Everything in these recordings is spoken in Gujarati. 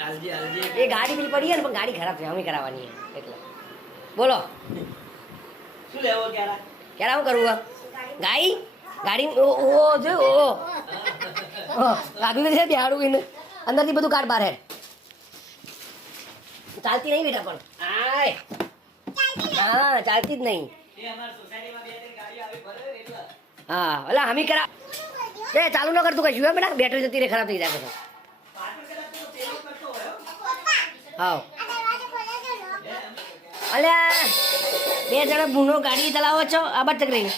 એ ગાડી પેલી પડી ને પણ ગાડી ખરાબ છે અમે કરાવવાની એટલે બોલો શું લેવો ક્યારે ક્યારે આવું કરવું ગાડી ગાડી ઓ જો ઓ લાગ્યું છે બિહાડું એને અંદરથી બધું કાઢ બહાર હે ચાલતી નહીં બેટા પણ આય હા ચાલતી જ નહીં એ અમાર સોસાયટીમાં બે ત્રણ ગાડીઓ આવી ભરે એટલે હા ઓલા હમી કરા એ ચાલુ ન કરતું કશું હે બેટા બેટરી જતી રે ખરાબ થઈ જાય પછી પાછળ કદાચ તો પેલો કરતો હોય હા અલ્યા બે જણા બુનો ગાડી ચલાવો છો આ બાદ તક રહી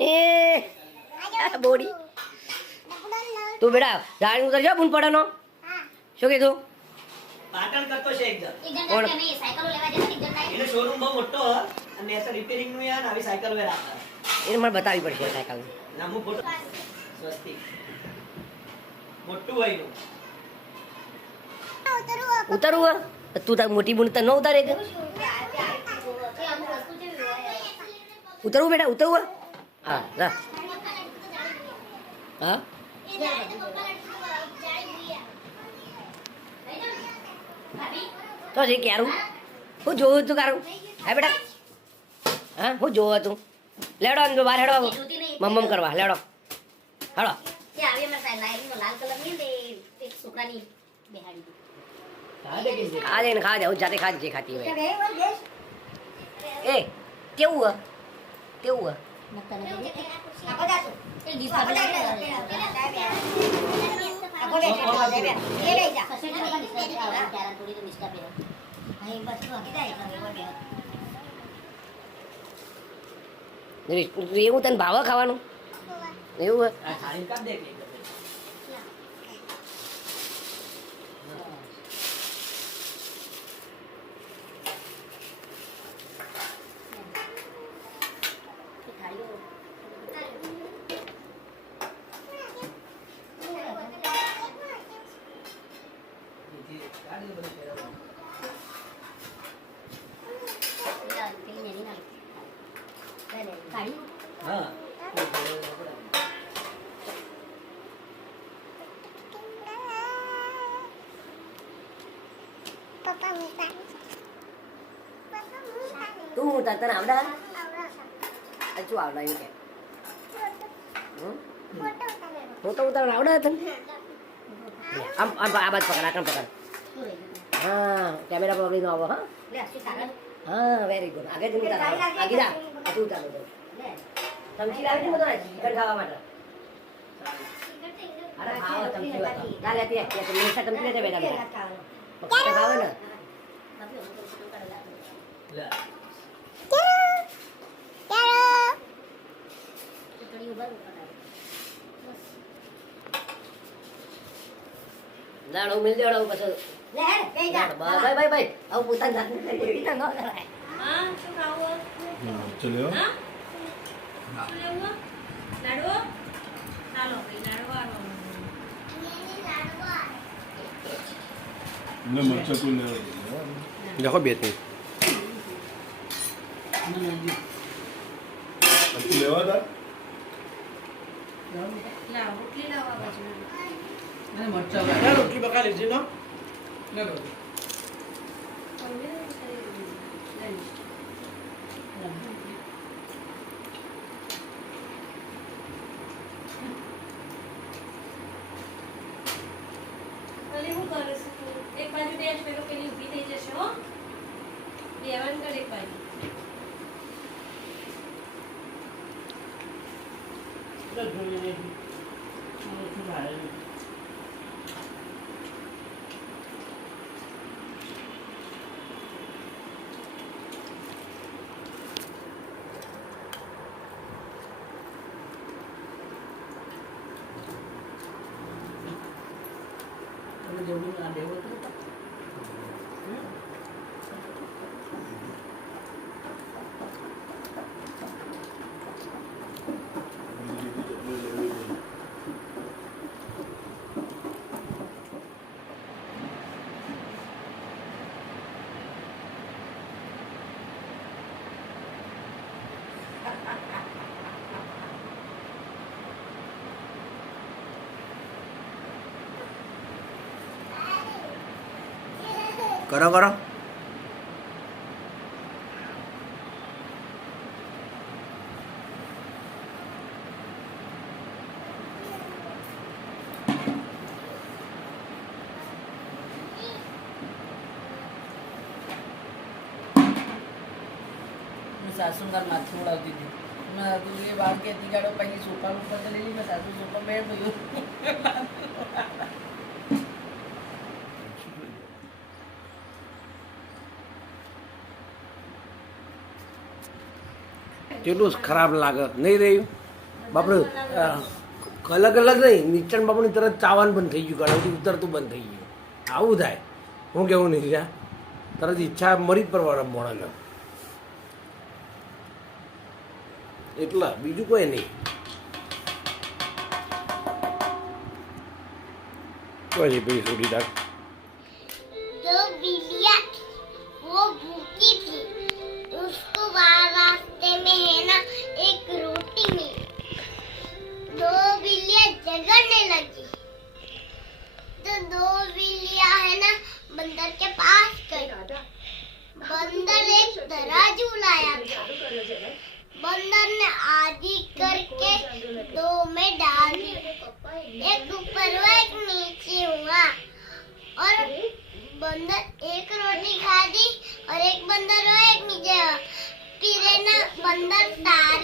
એ બોડી તું બેટા ગાડી ઉતરજો બુન પડવાનો શું કીધું પાટણ કરતો છે એકદમ કોણ? એનો શોરૂમ બહુ મોટો હોય અને એ તો રિપેરિંગ નું યાર આવી સાયકલ વે રાખતા એને મને બતાવવી પડશે સાયકલ નામું ફોટો સ્વસ્તિક મોટું હોય એનું ઉતરવું હે તું તાર મોટી બુન તો ન ઉતારે કે ઉતરવું બેટા ઉતરવું હે? હા જા હા તો જે ક્યારું હું જોવું તું કારું હા બેટા હા હું જોવું તું લેડો અંદર બહાર હેડો મમ્મ કરવા લેડો હેડો ખા દે ને ખા દે હું જાતે ખા જે ખાતી હોય એ કેવું હે કેવું હે એવું તને ભાવે ખાવાનું એવું હે આ થાળી કાઢ દે કે હા તું તને આવડા હજુ આવડા એમ કે હું તો તને આવડા તને આમ આમ આ બાદ પકડ આકણ પકડ હા કેમેરા પકડી નો આવો હા હા વેરી ગુડ આગળ જઈને તારા આગી જા હજુ ઉતારો દો ચમચી લાવી દે મને ચિકન ખાવા માટે અરે ખાવા ચમચી વાતો ના લેતી કે તમે મેસા ચમચી લેતે બેટા પકડ ખાવે ને લે લાડો મિલ દેડો પછી ભાઈ ભાઈ ભાઈ આવું પોતાની જાતને કરી એવી ના ન કરાય હા શું ખાવું ચલ્યો હા શું લેવું લાડવો ચાલો ભાઈ લાડવાનો ને મરચા તું લેવા देखो बेच में તું લેવા તા લાવ રોટલી લાવવા બાજુ મને મરચા વાળા રોટલી પકા લેજે નો લે લો ભલે હું કરું છું એક બાજુ ડેશ પેલો પેલી ઊભી થઈ જશે હો બેવાનું કર એક બાજુ જેવડું આ દેવું હતું કરો કરો સાસુંગાર માથું ઉડાવતી હતી મેં તું એ બાળ કહેતી ગાડો પછી સોફા ઉપર તો લેલી મેં સાસુ સોફા બેઠ ગયું કેટલું ખરાબ લાગે નહીં રહ્યું બાપડે અલગ અલગ નહીં નીચણ બાપડની તરત ચાવાનું બંધ થઈ ગયું ગળાથી ઉતરતું બંધ થઈ ગયું આવું થાય હું કેવું નહીં ત્યાં તરત ઈચ્છા મરી જ પરવાળા મોડાને એટલા બીજું કોઈ નહીં કોઈ નહીં પછી છોડી રાખ जो बिल्लियाँ थी वो भूखी थी उसको रास्ते में है ना एक रोटी मिली दो बिल्लियाँ झगड़ने लगी तो दो बिल्लियाँ है ना बंदर के पास गई बंदर एक तराजू लाया था बंदर ने आधी करके दो में डाल दी एक ऊपर हुआ एक नीचे हुआ और बंदर एक रोटी खा दी और एक बंदर हुआ एक नीचे हुआ फिर है ना बंदर तार